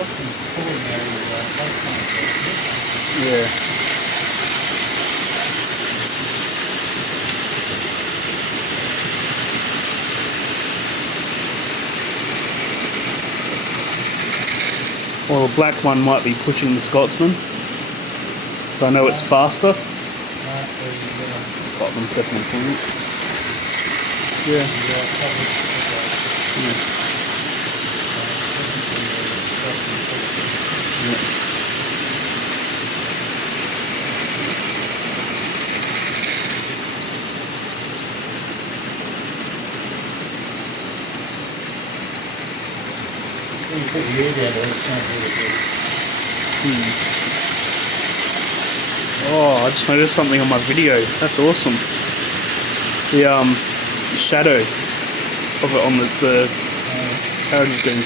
Yeah. Well, the black one might be pushing the Scotsman, so I know it's faster. Scotland's definitely pulling it. Yeah. Yeah. Oh, I just noticed something on my video. That's awesome. The shadow of it on the carriage is getting